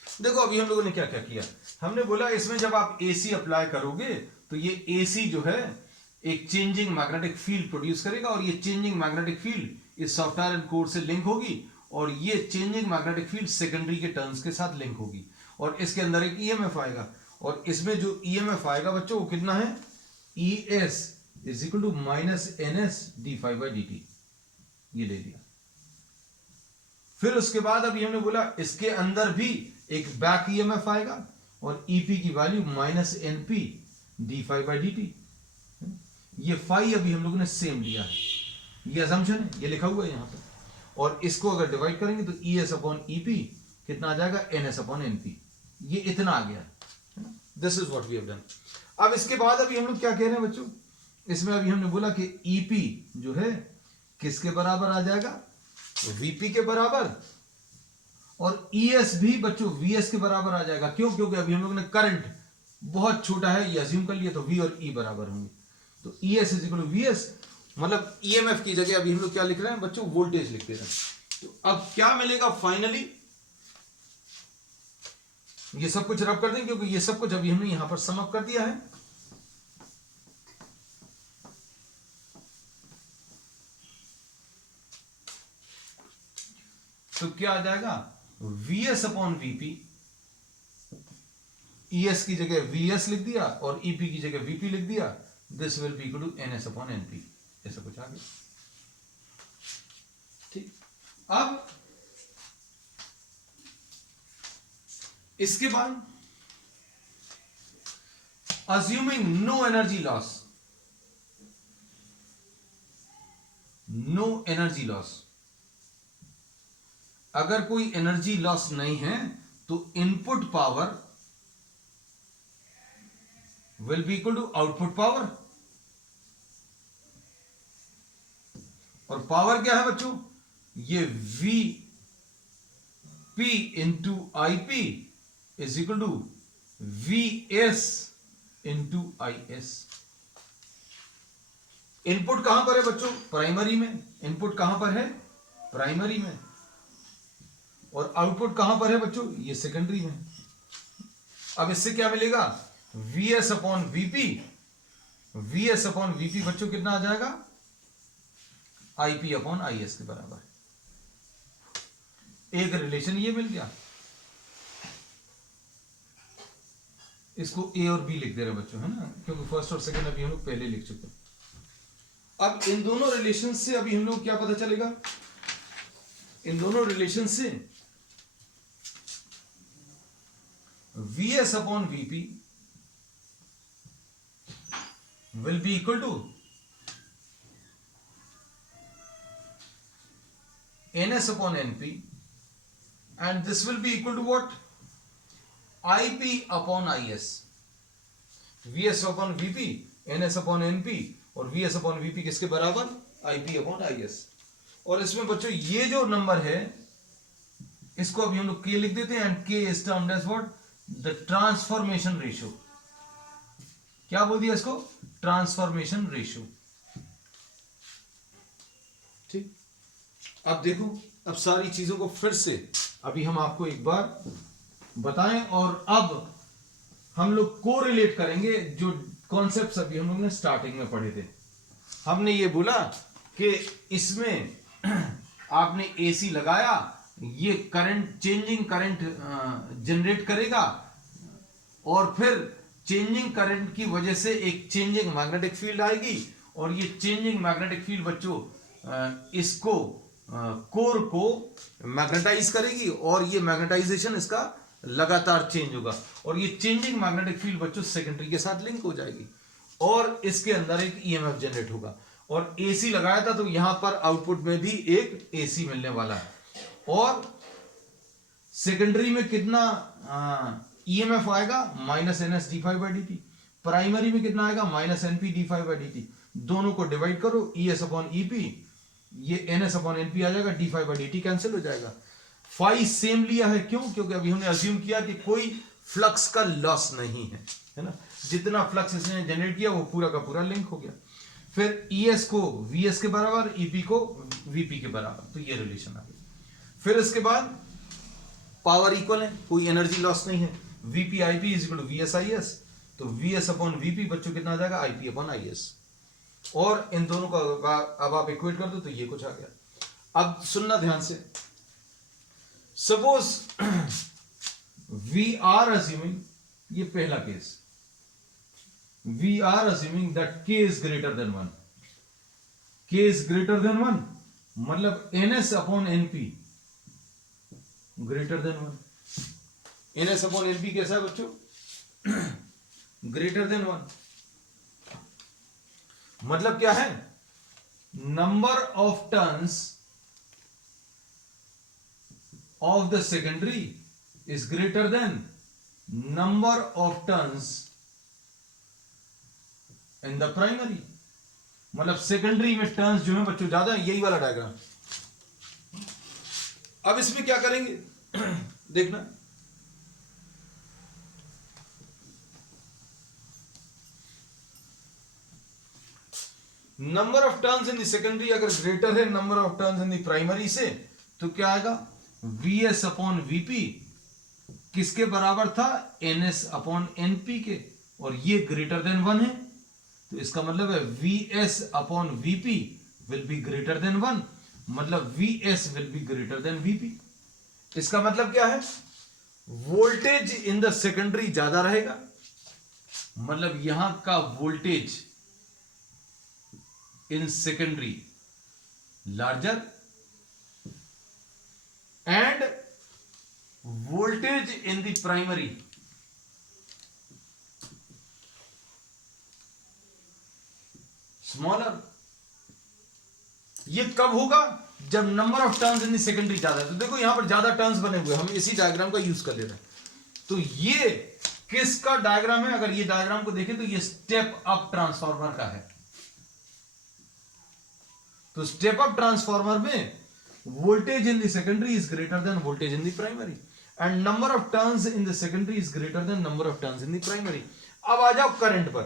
देखो अभी हम लोगों ने क्या क्या किया, हमने बोला इसमें जब आप AC अप्लाई करोगे तो ये AC जो है एक चेंजिंग मैग्नेटिक फील्ड प्रोड्यूस करेगा और ये चेंजिंग मैग्नेटिक फील्ड इस सॉफ्टवेयर एंड कोड से लिंक होगी और ये चेंजिंग मैग्नेटिक फील्ड सेकेंडरी के टर्न्स के साथ लिंक होगी और इसके अंदर एक EMF आएगा और इसमें जो EMF आएगा बच्चों वो कितना है? ES is equal to minus NS d∅dt, ये ले लिया। फिर उसके बाद अभी हमने बोला इसके अंदर भी एक बैक EMF आएगा और EP की वैल्यू माइनस NP d∅dt। ये फाई अभी हम लोगों ने सेम लिया है, ये असम्पशन है, ये लिखा हुआ है यहां पर। और इसको अगर डिवाइड करेंगे तो ES अपॉन EP कितना आ जाएगा? NS upon NP। ये इतना आ गया है ना। This is what we have done. अब इसके बाद अभी हम लोग क्या कह रहे हैं बच्चों, इसमें अभी हमने बोला कि EP जो है किसके बराबर आ जाएगा? VP के बराबर। और ES भी बच्चों VS के बराबर आ जाएगा। क्यों? क्योंकि अभी हम लोगों ने करंट बहुत छोटा है ये अज्यूम कर लिया, तो V और E बराबर होंगे। तो ES is equal to VS, मतलब EMF की जगह अभी हम लोग क्या लिख रहे हैं बच्चों? वोल्टेज लिख दे रहे हैं। तो अब क्या मिलेगा फाइनली? ये सब कुछ रब कर देंगे क्योंकि ये सब कुछ अभी हमने यहां पर सम अप कर दिया है। तो क्या आ जाएगा? VS अपॉन VP, ES की जगह VS लिख दिया और EP की जगह VP लिख दिया। This will be equal to NS upon NP, ऐसा कुछ आ गया। ठीक, अब इसके बाद assuming no energy loss, no energy loss, अगर कोई एनर्जी लॉस नहीं है तो input power will be equal to output power. और पावर क्या है बच्चों? ये VP into IP is equal to VS into IS। Input कहां पर है बच्चों? प्राइमरी में। इनपुट कहां पर है? प्राइमरी में। और आउटपुट कहां पर है बच्चों? ये सेकेंडरी में। अब इससे क्या मिलेगा? Vs upon Vp। Vs upon Vp बच्चों कितना आ जाएगा? Ip अपॉन Is के बराबर। एक रिलेशन ये मिल गया। इसको ए और बी लिख दे रहे बच्चों, है ना, क्योंकि फर्स्ट और सेकंड अभी हम लोग पहले लिख चुके हैं। अब इन दोनों रिलेशन से अभी हम लोग क्या पता चलेगा? इन दोनों रिलेशन से Vs upon Vp will be equal to Ns upon Np, and this will be equal to what? Ip upon Is. Vs upon Vp, Ns upon Np, और Vs upon Vp किसके बराबर? Ip upon Is। और इसमें बच्चों ये जो number है इसको अभी हम लोग k लिख देते हैं, and k is termed as what? The transformation ratio। क्या बोल दिया इसको? Transformation ratio. ठीक, अब देखो, अब सारी चीजों को फिर से अभी हम आपको एक बार बताएं, और अब हम लोग को रिलेट करेंगे जो कॉन्सेप्ट्स अभी हम लोग ने स्टार्टिंग में पढ़े थे। हमने ये बोला कि इसमें आपने एसी लगाया, ये करंट, चेंजिंग करंट जनरेट करेगा, और फिर चेंजिंग करंट की वजह से एक चेंजिंग मैग्नेटिक फील्ड आएगी, और ये चेंजिंग मैग्नेटिक फील्ड बच्चों इसको कोर को मैग्नेटाइज करेगी, और ये मैग्नेटाइजेशन इसका लगातार चेंज होगा, और ये चेंजिंग मैग्नेटिक फील्ड बच्चों सेकेंडरी के साथ लिंक हो जाएगी, और इसके अंदर एक ईएमएफ जनरेट होगा। और एसी लगाया था तो यहां पर आउटपुट में भी एक एसी मिलने वाला है, और सेकेंडरी में कितना ईएमएफ आएगा? Minus NS D five by D T. Primary में कितना आएगा? Minus NP D five by D T. दोनों को डिवाइड करो, ई एस अपॉन ईपी, ये एनएस अपॉन एनपी आ जाएगा, D five by D T cancel हो जाएगा। फाई सेम लिया है, क्यों? क्योंकि अभी हमने अज्यूम किया कि कोई फ्लक्स का लॉस नहीं है ना, जितना फ्लक्स इसने जनरेट किया वो पूरा का पूरा लिंक हो गया। फिर ईएस को वीएस के बराबर, ईपी को वीपी के बराबर, तो ये रिलेशन आ गई। फिर इसके बाद पावर इक्वल है, कोई एनर्जी लॉस नहीं है। VP IP is equal to VS I S, तो वीएस अपॉन वीपी बच्चों कितना आ जाएगा? IP upon I S. और इन दोनों का अब आप इक्वेट कर दो तो ये कुछ आ गया। अब सुनना ध्यान से, सपोज वी आर अज्यूमिंग, ये पहला केस, we are assuming that K is greater than 1। K is greater than 1 मतलब NS upon NP greater than 1। NS upon NP कैसा है बच्चों? Greater than 1। मतलब क्या है? Number of turns of the secondary is greater than number of turns in the primary. मतलब secondary में turns जो है बच्चों ज्यादा, यही वाला डायग्राम। अब इसमें क्या करेंगे देखना, number of turns in the secondary अगर ग्रेटर है number of turns in the primary से, तो क्या आएगा? Vs अपॉन Vp किसके बराबर था? Ns अपॉन Np के, और ये ग्रेटर देन 1 है, तो इसका मतलब है Vs upon Vp will be greater than 1, मतलब Vs will be greater than Vp। इसका मतलब क्या है? वोल्टेज इन द सेकेंडरी ज्यादा रहेगा, मतलब यहां का voltage in secondary larger, end voltage in the primary smaller. ये कब होगा? जब number of turns in the secondary ज्यादा है। तो देखो यहां पर ज्यादा टर्न्स बने हुए, हम इसी डायग्राम का यूज कर ले रहे हैं। तो ये किसका डायग्राम है? अगर ये डायग्राम को देखें तो ये स्टेप अप ट्रांसफार्मर का है। तो स्टेप अप ट्रांसफार्मर में voltage in the secondary is greater than voltage in the primary, and number of turns in the secondary is greater than number of turns in the primary. अब आ जाओ current पर।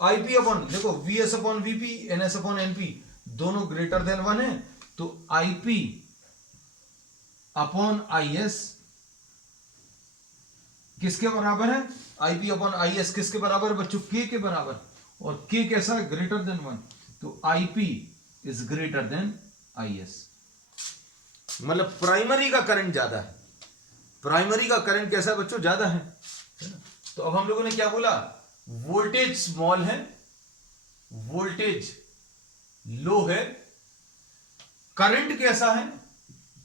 IP upon, देखो VS upon VP, NS upon NP दोनों greater than 1 है, तो IP upon IS किसके बराबर है? आईपी अपॉन आईएस किसके बराबर बच्चों? के बराबर। और के कैसा है? ग्रेटर देन 1, तो IP is greater than IS. मतलब प्राइमरी का करंट ज्यादा है। प्राइमरी का करंट कैसा है बच्चों? ज्यादा है ना? तो अब हम लोगों ने क्या बोला? वोल्टेज स्मॉल है, वोल्टेज लो है, करंट कैसा है?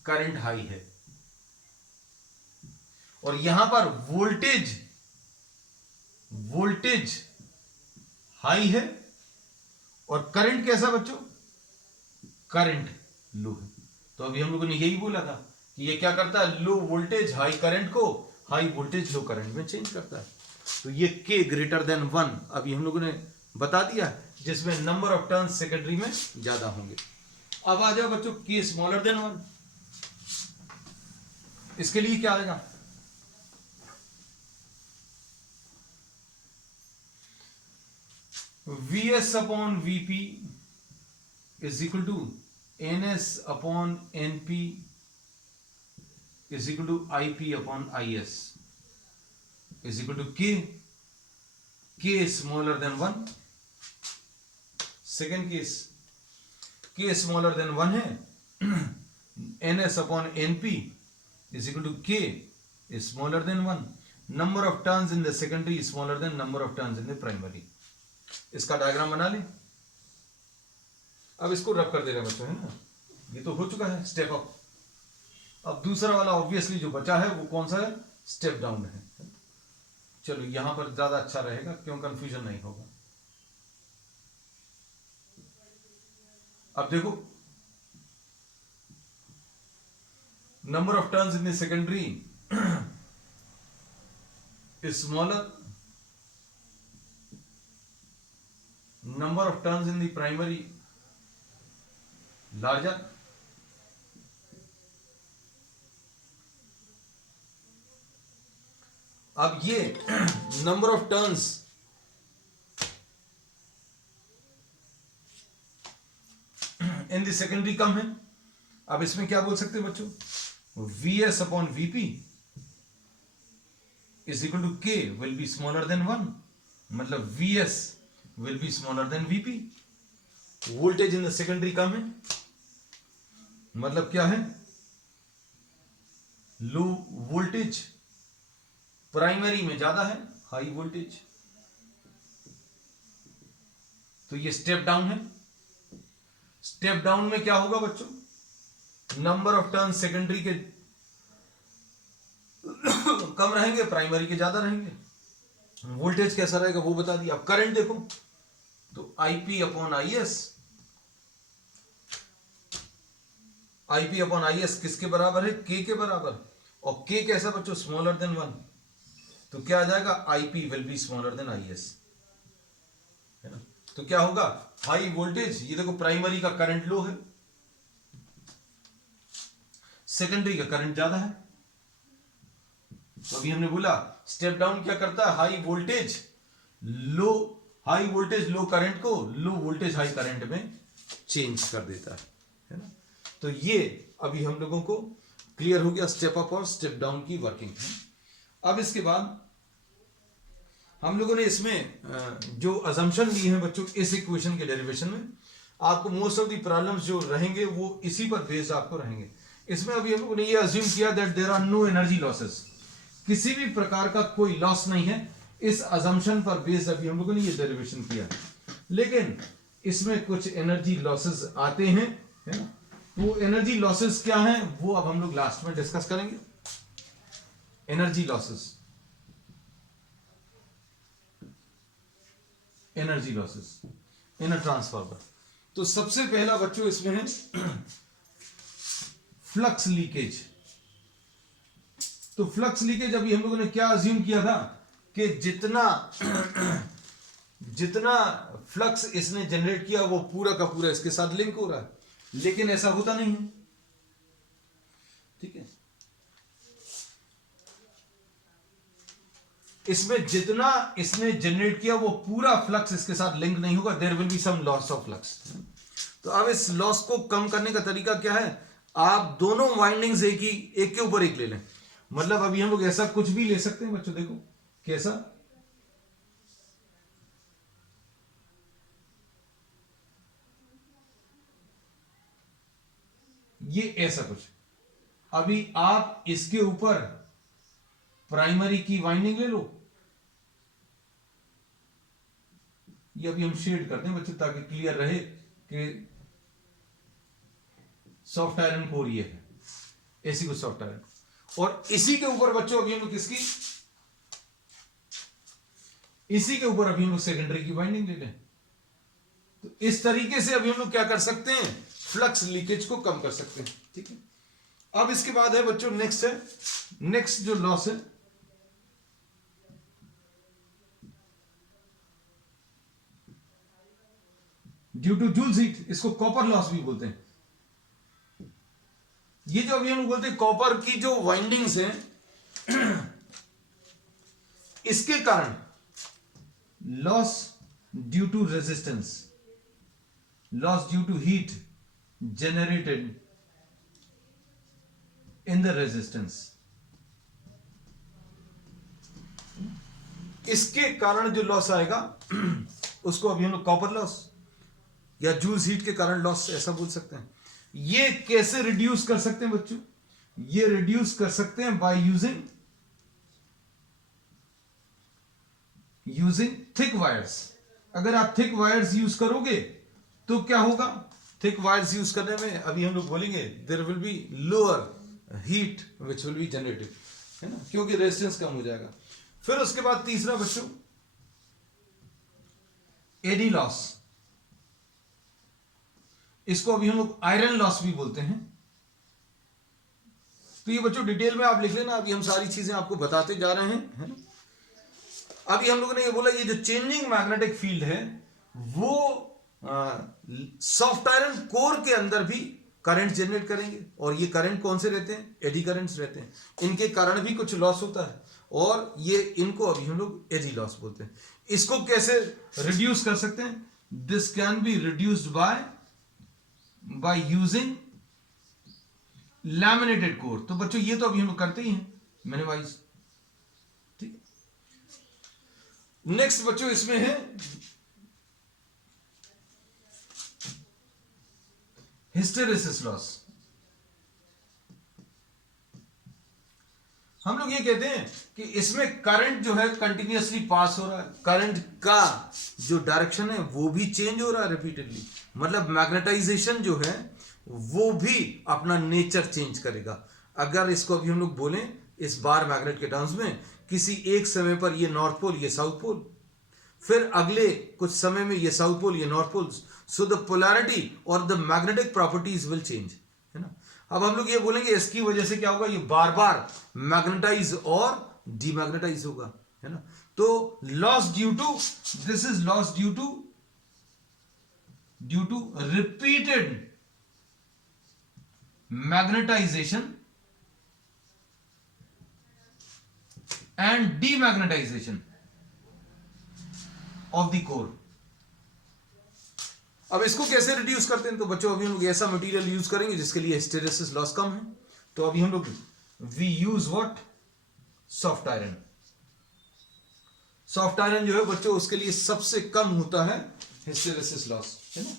करंट हाई है। और यहां पर वोल्टेज हाई है और करंट कैसा बच्चों? करंट लो है। तो अभी हम लोगों ने यही बोला था कि ये क्या करता है? लो वोल्टेज हाई करंट को हाई वोल्टेज लो करंट में चेंज करता है। तो ये के ग्रेटर देन 1 अभी हम लोगों ने बता दिया, जिसमें नंबर ऑफ टर्न्स सेकेंडरी में ज्यादा होंगे। अब आ जाओ बच्चों के स्मॉलर देन 1, इसके लिए क्या आएगा? Vs upon Vp is equal to Ns upon Np is equal to Ip upon Is is equal to K smaller than 1। Second case, K smaller than 1 है, Ns upon Np is equal to K smaller than 1। Number of turns in the secondary smaller than number of turns in the primary. इसका diagram बना लें। अब इसको रब कर दे रहे बच्चों, है ना? ये तो हो चुका है स्टेप अप। अब दूसरा वाला ऑब्वियसली जो बचा है वो कौन सा है? स्टेप डाउन है। चलो यहां पर ज्यादा अच्छा रहेगा, क्यों कंफ्यूजन नहीं होगा। अब देखो, number of turns in the secondary is smaller, number of turns in the primary larger। अब ये number of turns in the secondary कम है। अब इसमें क्या बोल सकते हैं बच्चों? Vs upon Vp is equal to K will be smaller than 1, मतलब Vs will be smaller than Vp। Voltage in the secondary कम है, मतलब क्या है? लो वोल्टेज, प्राइमरी में ज्यादा है हाई वोल्टेज। तो ये स्टेप डाउन है। स्टेप डाउन में क्या होगा बच्चों? नंबर ऑफ टर्न सेकेंडरी के कम रहेंगे, प्राइमरी के ज्यादा रहेंगे। वोल्टेज कैसा रहेगा वो बता दिया। अब करंट देखो, तो Ip upon Is, Ip upon Is किसके बराबर है? K के बराबर। और K कैसा बच्चों? Smaller than 1। तो क्या आ जाएगा? Ip will be smaller then Is, है ना? तो क्या होगा? हाई वोल्टेज, ये देखो प्राइमरी का करंट लो है, सेकेंडरी का करंट ज्यादा है। तो अभी हमने बोला स्टेप डाउन क्या करता है? हाई वोल्टेज लो करंट को लो वोल्टेज हाई करंट में चेंज कर देता है ना? तो ये अभी हम लोगों को क्लियर हो गया स्टेप अप और स्टेप डाउन की वर्किंग है। अब इसके बाद हम लोगों ने इसमें जो अजम्पशन ली है बच्चों इस इक्वेशन के डेरिवेशन में, आपको मोस्ट ऑफ द प्रॉब्लम्स जो रहेंगे वो इसी पर बेस्ड आपको रहेंगे। इसमें अभी हम लोगों ने ये अज्यूम किया that there are no energy losses, किसी भी प्रकार का कोई लॉस नहीं है। इस अजम्पशन पर बेस्ड अभी हम लोगों ने ये डेरिवेशन किया, लेकिन इसमें कुछ एनर्जी लॉसेस आते हैं, है ना? वो एनर्जी लॉसेस क्या हैं वो अब हम लोग लास्ट में डिस्कस करेंगे। Energy losses in a transformer. तो सबसे पहला बच्चों इसमें है फ्लक्स लीकेज। तो फ्लक्स लीकेज अभी हम लोगों ने क्या अज्यूम किया था कि जितना फ्लक्स इसने जनरेट किया वो पूरा का पूरा इसके साथ लिंक हो रहा है, लेकिन ऐसा होता नहीं है। ठीक है, इसमें जितना इसने जनरेट किया वो पूरा फ्लक्स इसके साथ लिंक नहीं होगा, there will be some loss of flux. तो अब इस लॉस को कम करने का तरीका क्या है, आप दोनों वाइंडिंग्स एक के ऊपर एक ले लें। मतलब अभी हम लोग ऐसा कुछ भी ले सकते हैं बच्चों, देखो कैसा, ये ऐसा कुछ। अभी आप इसके ऊपर प्राइमरी की वाइंडिंग ले लो, ये अभी हम शेड करते हैं बच्चों ताकि क्लियर रहे कि सॉफ्ट आयरन कोर ये है, ऐसी कुछ सॉफ्ट आयरन। और इसी के ऊपर बच्चों अभी हम लोग किसकी, इसी के ऊपर अभी हम लोग सेकेंडरी की वाइंडिंग ले लें। तो इस तरीके से अभी हम लोग क्या कर सकते हैं, फ्लक्स लीकेज को कम कर सकते हैं। ठीक है, अब इसके बाद है बच्चों नेक्स्ट है, नेक्स्ट जो लॉस है ड्यू टू जूल्स हीट, इसको कॉपर लॉस भी बोलते हैं। ये जो अभी हम लोग बोलते हैं कॉपर की जो वाइंडिंग्स हैं इसके कारण loss due to resistance, loss due to heat generated in the resistance, इसके कारण जो लॉस आएगा उसको अभी हम लोग कॉपर लॉस या जूल्स हीट के कारण लॉस ऐसा बोल सकते हैं। ये कैसे रिड्यूस कर सकते हैं बच्चों, ये रिड्यूस कर सकते हैं बाय यूजिंग थिक वायर्स। अगर आप थिक वायर्स यूज करोगे तो क्या होगा, थिक वायर्स यूज करने में अभी हम लोग बोलेंगे there will be lower heat which will be generated, है ना, क्योंकि रेजिस्टेंस कम हो जाएगा। फिर उसके बाद तीसरा बच्चों एडी लॉस, इसको अभी हम लोग आयरन लॉस भी बोलते हैं। तो ये बच्चों डिटेल में आप लिख लेना, अभी हम सारी चीजें आपको बताते जा रहे हैं, है ना। अभी हम लोगों ने ये बोला ये जो चेंजिंग मैग्नेटिक फील्ड है वो सॉफ्ट आयरन कोर के अंदर भी करंट जनरेट करेंगे, और ये करंट कौन से रहते हैं, एडी करंट्स रहते हैं। इनके कारण भी कुछ लॉस होता है और ये इनको अभी हम लोग एडी लॉस बोलते हैं। इसको कैसे रिड्यूस कर सकते हैं, this can be reduced by using laminated core. तो बच्चों ये तो अभी हम लोग करते ही हैं मिनिमाइज। ठीक, नेक्स्ट बच्चों इसमें है हिस्टेरेसिस लॉस। हम लोग ये कहते हैं कि इसमें करंट जो है कंटिन्यूअसली पास हो रहा है, करंट का जो डायरेक्शन है वो भी चेंज हो रहा है रिपीटेडली, मतलब मैग्नेटाइजेशन जो है वो भी अपना नेचर चेंज करेगा। अगर इसको अभी हम लोग बोलें इस बार मैग्नेट के टर्म्स में, किसी एक समय पर ये नॉर्थ पोल ये साउथ पोल, फिर अगले कुछ समय में ये साउथ पोल ये north pole, so the polarity और the magnetic properties will change, है ना। अब हम लोग ये बोलेंगे इसकी वजह से क्या होगा, ये बार बार मैग्नेटाइज और डीमैग्नेटाइज होगा, है ना। तो loss due to, this is loss due to repeated magnetization and demagnetization of the core. अब इसको कैसे रिड्यूस करते हैं, तो बच्चों अभी हम लोग ऐसा मटेरियल यूज करेंगे जिसके लिए हिस्टेरेसिस लॉस कम है। तो अभी हम लोग we use what, soft iron. Soft iron जो है बच्चों उसके लिए सबसे कम होता है हिस्टेरेसिस लॉस, है ना।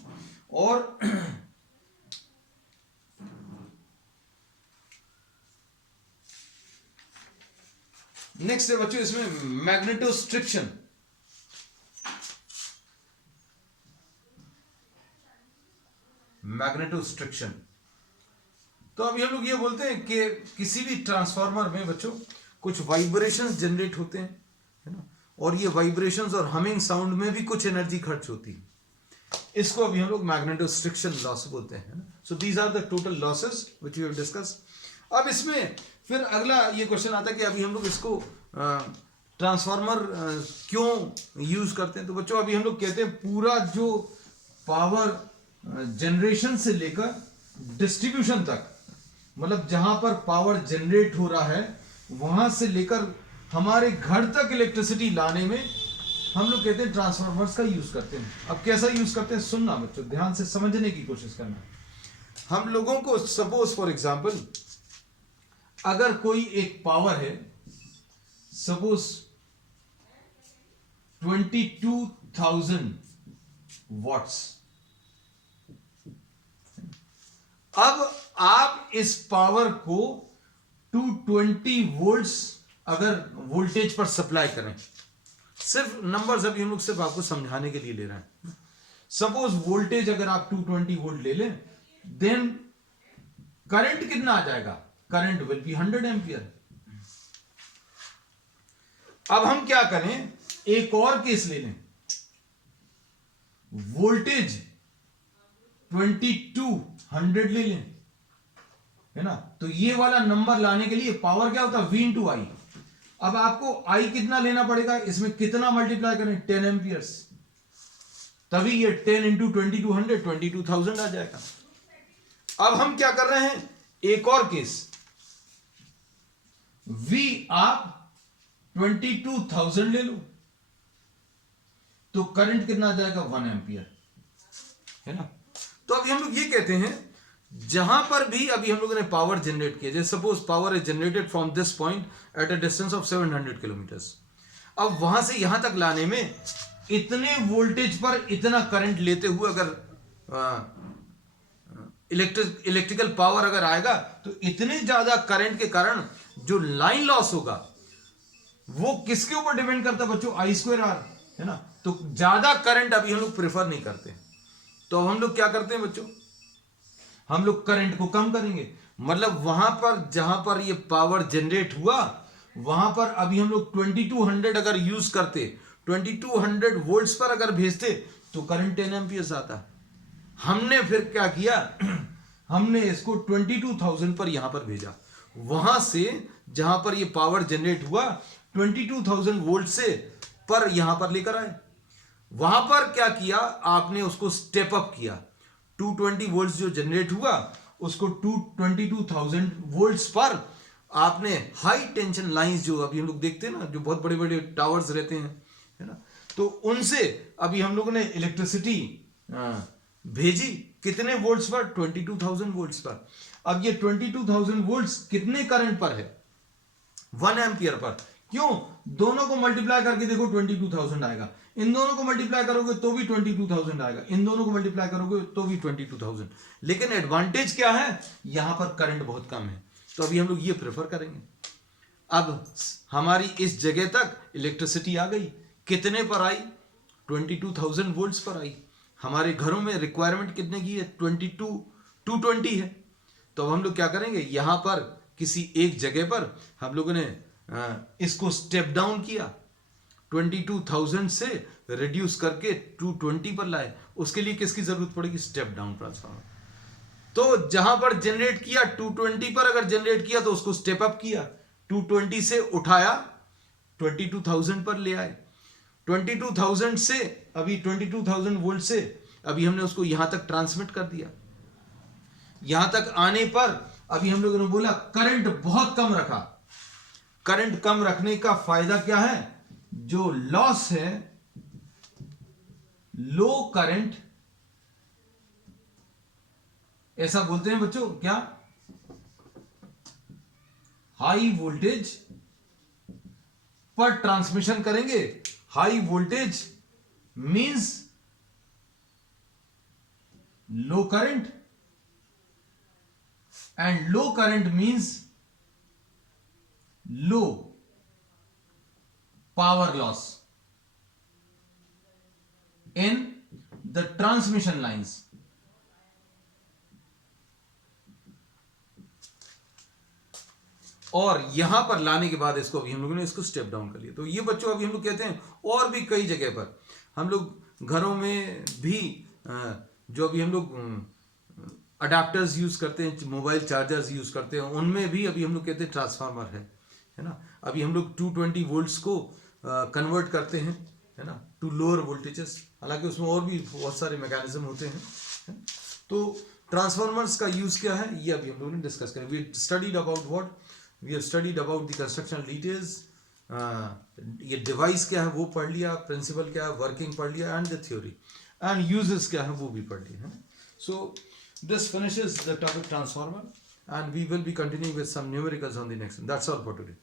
और नेक्स्ट है बच्चों इसमें मैग्नेटोस्ट्रिक्शन। मैग्नेटोस्ट्रिक्शन, तो अभी हम लोग ये बोलते हैं कि किसी भी ट्रांसफार्मर में बच्चों कुछ वाइब्रेशंस जनरेट होते हैं, है ना, और ये वाइब्रेशंस और हमिंग साउंड में भी कुछ एनर्जी खर्च होती है। इसको अभी हम लोग मैग्नेटोस्ट्रिक्शन लॉस बोलते हैं, ना। So these are the total losses which we have discuss. अब इसमें फिर अगला ये क्वेश्चन आता है कि अभी हम लोग इसको ट्रांसफार्मर क्यों यूज करते हैं। तो बच्चों अभी हम लोग कहते हैं पूरा जो पावर जनरेशन से लेकर डिस्ट्रीब्यूशन तक, मतलब जहां पर पावर जनरेट हो रहा है वहां से लेकर हमारे घर तक इलेक्ट्रिसिटी लाने में हम लोग कहते हैं ट्रांसफार्मर्स का यूज करते हैं। अब कैसा यूज करते हैं सुनना बच्चों, ध्यान से समझने की कोशिश करना। हम लोगों को सपोज फॉर एग्जांपल अगर कोई एक पावर है, सपोज 22,000 वॉट्स, अब आप इस पावर को 220 वोल्ट्स अगर वोल्टेज पर सप्लाई करें, सिर्फ नंबर्स अभी हम लोग सिर्फ आपको समझाने के लिए ले रहे हैं। सपोज वोल्टेज अगर आप 220 वोल्ट ले लें, देन करंट कितना आ जाएगा? Current will be 100 ampere. अब हम क्या करें, एक और केस ले लें, वोल्टेज 2200 ले लें, है ना। तो ये वाला नंबर लाने के लिए पावर क्या होता है? V इंटू आई। अब आपको I कितना लेना पड़ेगा, इसमें कितना मल्टीप्लाई करें? 10 एम्पियर्स, तभी ये 10 इंटू 2200 22,000 आ जाएगा। अब हम क्या कर रहे हैं, एक और केस, V आप 22,000 ले लो, तो करंट कितना आ जाएगा? 1 एम्पियर, है ना। तो अभी हम लोग ये कहते हैं, जहां पर भी अभी हम लोगों ने पावर जनरेट किया, जैसे suppose power is generated from this point at a distance of 700 kilometres. अब वहां से यहां तक लाने में इतने वोल्टेज पर इतना करंट लेते हुए अगर इलेक्ट्रिकल पावर अगर आएगा, तो इतने ज्यादा करंट के कारण जो लाइन लॉस होगा वो किसके ऊपर डिपेंड करता है बच्चों? I²R, है ना। तो ज्यादा करंट अभी हम लोग प्रेफर नहीं करते, तो अब हम लोग क्या करते हैं बच्चों, हम लोग करंट को कम करेंगे। मतलब वहां पर जहां पर ये पावर जनरेट हुआ, वहां पर अभी हम लोग 2200 अगर यूज करते, 2200 वोल्ट्स पर अगर भेजते, तो करंट 10 एम्पियर्स आता। हमने फिर क्या किया, हमने इसको 22,000 पर यहां पर भेजा, वहां से जहां पर ये पावर जनरेट हुआ 22,000 वोल्ट से पर यहां पर लेकर आए। वहां पर क्या किया आपने, उसको स्टेप अप किया। 220 वोल्ट्स जो जनरेट हुआ, उसको 22,000 वोल्ट्स पर आपने हाई टेंशन लाइंस, जो अभी हम लोग देखते हैं ना, जो बहुत बड़े बड़े टावर्स रहते हैं, है ना, तो उनसे अभी हम लोगों ने इलेक्ट्रिसिटी भेजी। कितने वोल्ट्स पर? 22,000 वोल्ट्स पर। अब ये 22,000 वोल्ट्स कितने करंट पर है? 1 एम्पियर पर। क्यों? दोनों को मल्टीप्लाई करके देखो 22,000 आएगा, इन दोनों को मल्टीप्लाई करोगे तो भी 22,000 आएगा, इन दोनों को मल्टीप्लाई करोगे तो भी 22,000। लेकिन एडवांटेज क्या है, यहां पर करंट बहुत कम है, तो अभी हम लोग ये प्रेफर करेंगे। अब हमारी इस जगह तक इलेक्ट्रिसिटी आ गई, कितने पर आई? 22,000 वोल्ट्स पर आई। हमारे घरों में रिक्वायरमेंट कितने की है? 220 है। तो अब हम लोग क्या करेंगे, यहां पर किसी एक जगह पर हम लोगों ने इसको स्टेप डाउन किया, 22,000 से रिड्यूस करके 220 पर लाए। उसके लिए किसकी जरूरत पड़ेगी? Step down transformer. तो जहां पर जनरेट किया 220 पर अगर जनरेट किया, तो उसको स्टेप अप किया, 220 से उठाया 22,000 पर ले आए। 22,000 से अभी 22,000 वोल्ट से अभी हमने उसको यहां तक ट्रांसमिट कर दिया। यहां तक आने पर अभी हम लोगों ने बोला करंट बहुत कम रखा। करंट कम रखने का फायदा क्या है? जो लॉस है, लो करंट, ऐसा बोलते हैं बच्चों, क्या? हाई वोल्टेज पर ट्रांसमिशन करेंगे। High voltage means low current, and low current means low power loss in the transmission lines. और यहां पर लाने के बाद इसको अभी हम लोगों ने इसको स्टेप डाउन कर लिया। तो ये बच्चों अभी हम लोग कहते हैं, और भी कई जगह पर हम लोग घरों में भी जो अभी हम लोग अडाप्टर्स यूज करते हैं, मोबाइल चार्जर्स यूज करते हैं, उनमें भी अभी हम लोग कहते हैं ट्रांसफार्मर है ना। अभी हम लोग 220 वोल्ट्स को कन्वर्ट करते हैं, है ना, टू लोअर वोल्टेजेस। हालांकि उसमें और भी बहुत सारे मैकेनिज्म होते हैं, है? तो ट्रांसफार्मर्स का यूज क्या है, ये अभी हम लोगों ने डिस्कस करें। We studied about what, we have studied about the constructional details, ये डिवाइस क्या है वो पढ़ लिया, प्रिंसिपल क्या है, वर्किंग पढ़ लिया, and the theory and uses क्या है वो भी पढ़ लिया है. So this finishes the topic transformer and we will be continuing with some numericals on the next one. That's all for today.